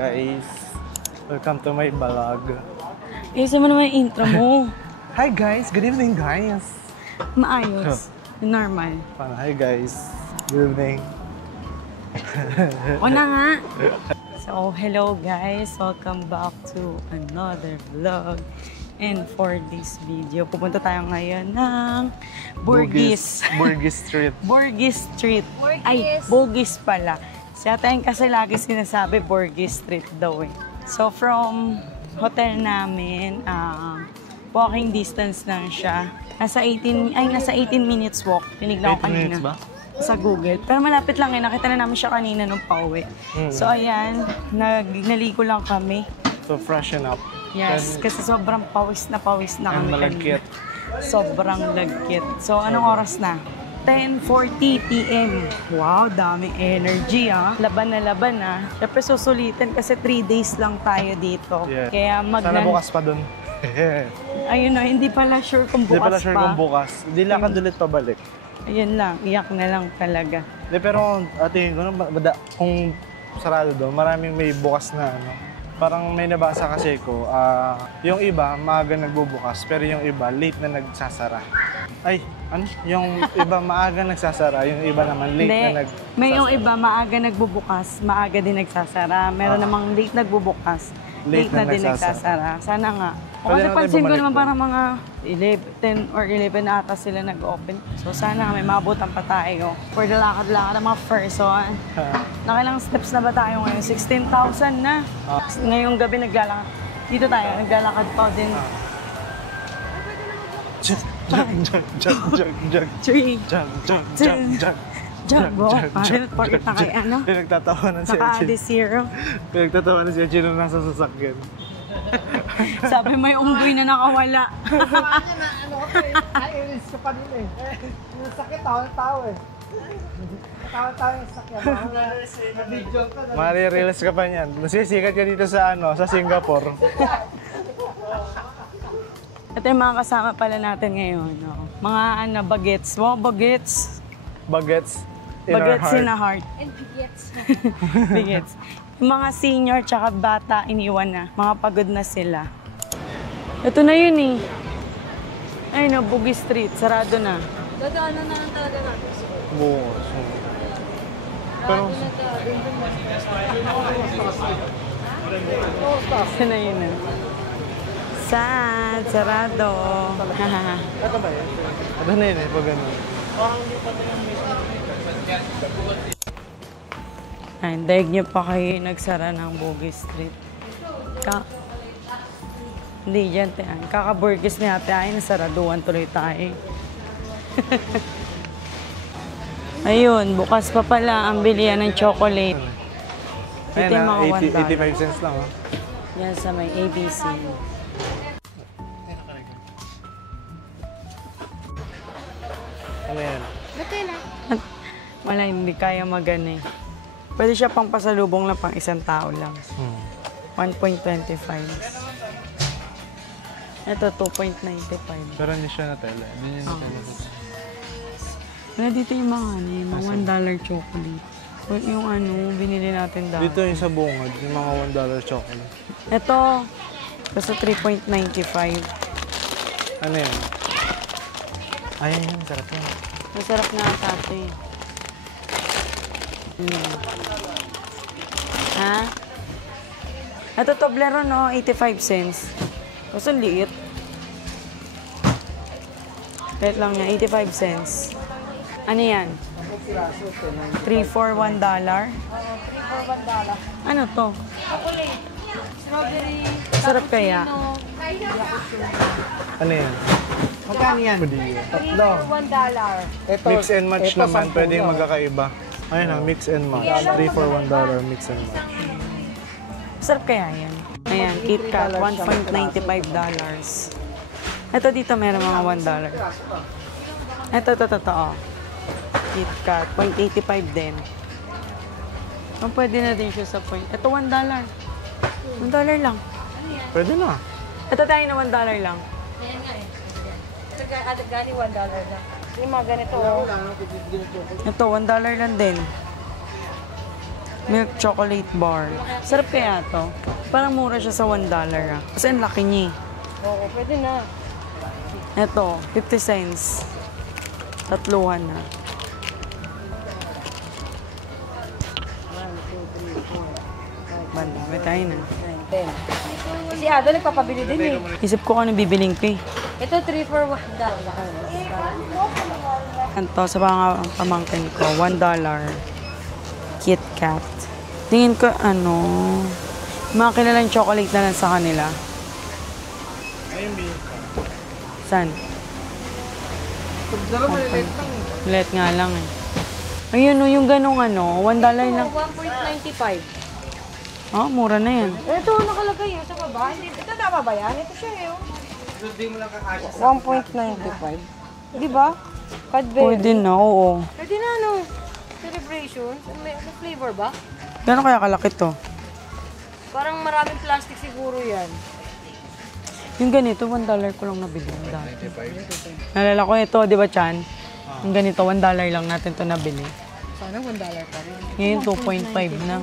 guys, welcome to my vlog. Isa mo naman yung intro mo. Hi guys, good evening guys. Maayos. Normal. Paano? Hi guys, good evening. O na nga. So, hello guys. Welcome back to another vlog. And for this video, pupunta tayo ngayon ng Burgis. Burgis Street. Burgis Street. Ay, Burgis pala. Siya tayong kasi lagi sinasabi Burgis Street daw eh. So, from hotel namin, walking distance lang siya. Nasa 18 minutes walk. Tinignan ko 18 kanina. minutes ba? Sa Google. Pero malapit lang eh. Nakita na namin siya kanina nung pauwi. So, ayan. Naligo lang kami. So, freshen up. Yes, kasi sobrang pawis na kami malagkit. kanina. Sobrang lagkit. So, anong oras na? 10:40 p.m. Wow, daming energy ah. Laban ah. Siyempre susulitin kasi 3 days lang tayo dito. Yeah. Kaya Sana bukas pa dun. Ayun o, hindi pala sure kung bukas Hindi pala sure kung bukas. Hindi lakad ulit pabalik. Ayun lang, iyak na lang talaga. Hindi, pero tingin ko, kung sarado doon, maraming may bukas na ano. Parang may nabasa kasi ko, yung iba maaga nagbubukas, pero yung iba late na nagsasara. Ay, ano? Yung iba maaga nagsasara, yung iba naman late na nagsasara. May yung iba maaga nagbubukas, maaga din nagsasara. Meron namang late nagbubukas, late na din nagsasara. Sana nga. O kasi pansin ko naman parang mga 10 or 11 ata sila nag-open. So sana may mabutan pa tayo. For the lakad-lakad ng mga person. Nakailang steps na ba tayo ngayon? 16,000 na. Ngayong gabi naglalakad. Dito tayo, naglalakad pa din. Jug. Bakit na kay ano? Pinagtatawanan siya. Naka-zero. Pinagtatawanan siya Gino nasa sasakyan. Sabi may unggoy na nakawala. Ay, inis ka pa din eh. Yung sakit, tao eh. Tawa-tawa yung sakyan. Video ka. Mari-realize ka pa niyan. Nasisikat ka dito sa sa Singapore. Ito yung mga kasama pala natin ngayon. No? Mga bagets. Wow, bagets. Bagets in Bagets our heart. in a heart. And bigets. Bagets. Yung mga senior tsaka bata, iniwan na. Mga pagod na sila. Ito na yun eh. Ay no, Bugis Street. Sarado na. Dadaanan na lang talaga natin. Bukas. Pero, Ito na yun eh. Sad, sarado. ito ba yun? Ito na yun eh, pag gano'n. Ay, daig niyo pa kayo nagsara ng Bugis Street. Hindi dyan, tiyan. Kaka-Burgis ni Ate Ay, nasaraduan tuloy tayo. Ayun, bukas pa pala ang bilihan ng chocolate. Ito yung mga $1. 85 cents lang ha. Yan sa may ABC. Ano yan? Wala, hindi kaya magana eh. Pwede siya pang pasalubong lang, pang isang tao lang. 1.25. Ito, 2.95. Pero hindi siya na-tele. Hindi niya na-tele. Wala dito yung mga, yung mga $1 chocolate. Yung binili natin dati. Dito yung sa bungad, yung mga $1 chocolate. Ito, basta 3.95. Ano yan? Ayan yun, sarap yan. Masarap na ate. Ha? Ito, Toblerone, no? 85 cents. Kasi liit. Liit lang niya, 85 cents. Ano yan? 3 for $1? 3 for $1. Ano to? Chocolate. Strawberry. Sarap kaya? Ano yan? Magkano yan? 3 for $1. Ito, Mix and match ito, naman, 10 pwedeng daw. magkakaiba. Ayun na, mix and match. 3 for $1, mix and match. Sarap kaya yan? Ayan, KitKat, $1.95. Ito dito meron mga $1. Ito, oh. KitKat, $0.85 din. Oh, pwede na din siya sa point. Ito, $1. $1 lang. Pwede na. Ito tayo na $1 lang. Ayan nga eh. Ito gani $1 lang. Yung mga ganito. Ito, $1 lang din. Milk chocolate bar. Sarap kaya to. Parang mura siya sa $1 ah. Kasi ang laki niya. Oo, pwede na. Ito, 50 cents. Tatluhan na. 1, 2, 3, 4, Banda, may tayo na. 9, 10. Si Ado nagpapabili din eh. Isip ko kung ano bibiling ko eh. Ito 3 for $1. Ito, sa mga pamangkin ko, $1. Kit Kat. Tingin ko, mga kilalang chocolate na lang sa kanila. Ayun, B. Saan? Dalawa maliliit lang. Let nga lang eh. Ayun, yung ganong $1 lang. 1.95. Oh, mura na yan. Ito, nakalagay yun sa baba. Ito tama ba yan? Ito siya yun. Hindi mo lang kakasya. 1.95. Di ba? Cadbury. Pwede na, oo. Pwede na ano? Celebration. May flavor ba? Gano'n kaya kalaki to? Parang maraming plastic siguro yan. Yung ganito, $1 ko lang nabili. Nalala ko ito, di ba, Chan? Yung ganito, $1 lang natin to nabili. Sana $1 pa rin. Ngayon, 2.5 na.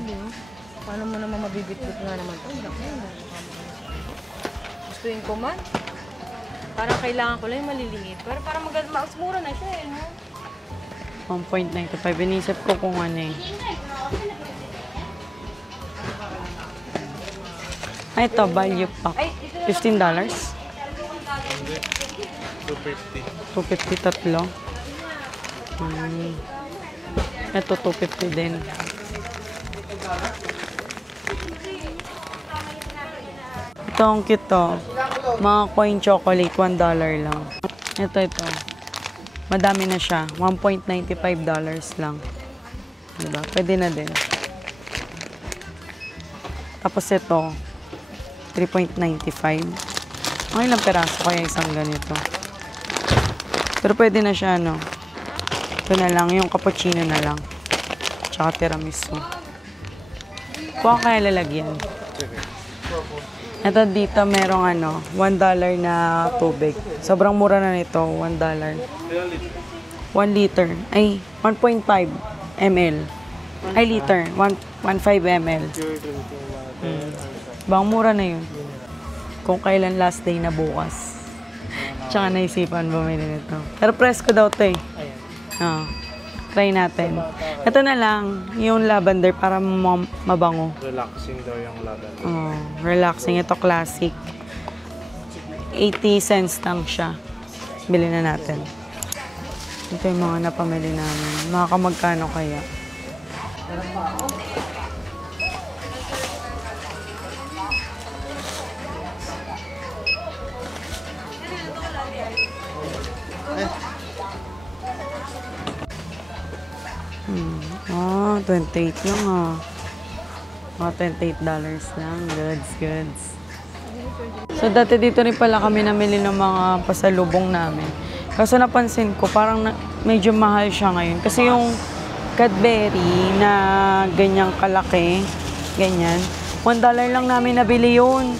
Paano mo naman mabibitbit nga naman ito? Gustuin ko man. Parang kailangan ko lang yung maliliit. Pero parang mas mura na siya eh, no? 1.95. Inisip ko kung ano eh. Ay, ito, value pack. Ay, ito na. $15? 250. 250 tatlo. Ito, 250 din. Ito, ang cute to. Mga coin chocolate, $1 lang. Ito. Madami na siya. $1.95 lang. Diba? Pwede na din. Tapos ito, 3.95. Ang ilang peraso kaya isang ganito. Pero pwede na siya, no? Ito na lang, yung cappuccino na lang. Tsaka tiramisu. Kung kaya lalagyan. Ito dito merong $1 na tubig. Sobrang mura na nito, $1. 1 liter. Ay, 1.5 ml. Ay, liter. 1.5 ml. Bang mura na yun. Kung kailan last day na bukas. Tsaka naisipan bumili nito. Pero presko daw ito eh. Try natin. Ito na lang, yung lavender para mabango. Relaxing daw yung laban. Relaxing. Ito classic. 80 cents lang siya. Bili na natin. Ito yung mga napamili namin. Makakamagkano kaya? Oh, 28 lang ah. Mga $28 lang. Goods. So, dati dito rin pala kami namili ng mga pasalubong namin. Kaso napansin ko, parang medyo mahal siya ngayon. Kasi yung Cadbury na ganyang kalaki, ganyan, $1 lang namin nabili yun.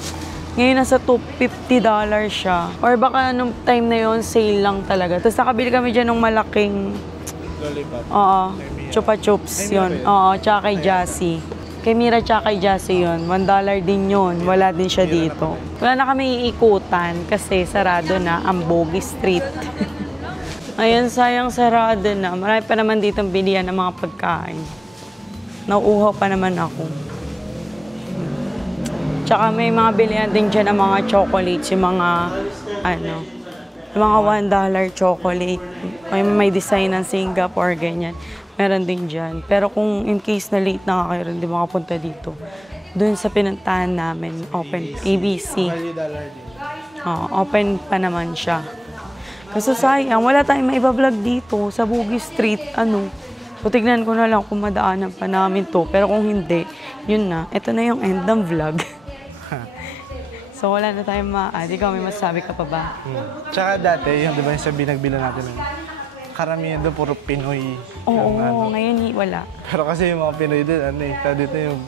Ngayon nasa $250 siya. Or baka nung time na yun, sale lang talaga. Tapos nakabili kami dyan ng malaking... Lollipop. Oo, Chupa Chups yun. Oo, tsaka kay Jassy. Kay Mira tsaka kay Jassy yun. $1 din yun. Wala din siya dito. Wala na kami iikutan kasi sarado na ang Bogie Street. Ayun, sayang sarado na. Marami pa naman dito bilihan ng mga pagkain. Nauuhaw pa naman ako. Tsaka may mga bilihan din dyan ng mga chocolates, yung mga, yung mga $1 chocolate. May design ng Singapore, ganyan. Meron din dyan. Pero kung in case na late na kayo rin, di makapunta dito. Doon sa pinuntahan namin, open, ABC. Open pa naman siya. Kasi sayang, wala tayong maiba-vlog dito sa Bogie Street. So, tignan ko na lang kung madaanan pa namin to. Pero kung hindi, yun na. Ito na yung end ng vlog. So, wala na tayong di ka may masasabi ka pa ba? Tsaka dati, yung di ba yung sa binagbila natin, karamihan doon puro Pinoy. Oo, ngayon wala. Pero kasi yung mga Pinoy doon, dito yung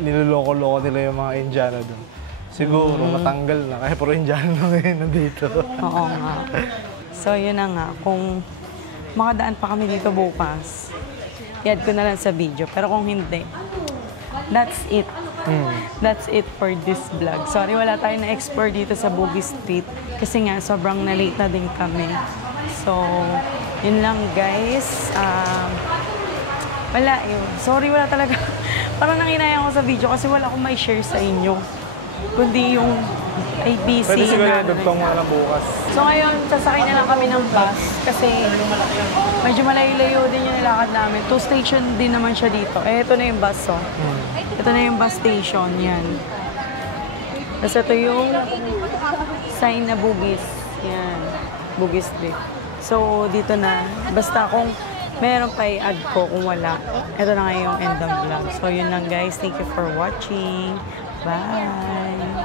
niloloko-loko nila yung mga Indiano doon. Siguro matanggal na, kaya puro Indiano na ngayon nandito. Oo nga. So, yun na nga. Kung makadaan pa kami dito bukas, i-add ko na lang sa video. Pero kung hindi, that's it. That's it for this vlog. Sorry, wala tayong na-explore dito sa Bugis Street kasi nga sobrang na-late na din kami. So, yun lang guys. Wala yun. Sorry, wala talaga. Parang nanginayang ko sa video kasi wala akong may share sa inyo. Kundi yung ABC Pwede siguro na dugtong mo na lang bukas. So ngayon, sasakay na lang kami ng bus kasi medyo malayo-layo din yung nilakad namin. 2 station din naman siya dito. Eh, ito na yung bus, oh. Ito na yung bus station, yan. Tapos ito yung sign na Bugis. Yan, Bugis Street. So, dito na. Basta kung meron pa i-add ko, kung wala, ito na nga yung end ng vlog. So, yun lang guys. Thank you for watching. Bye!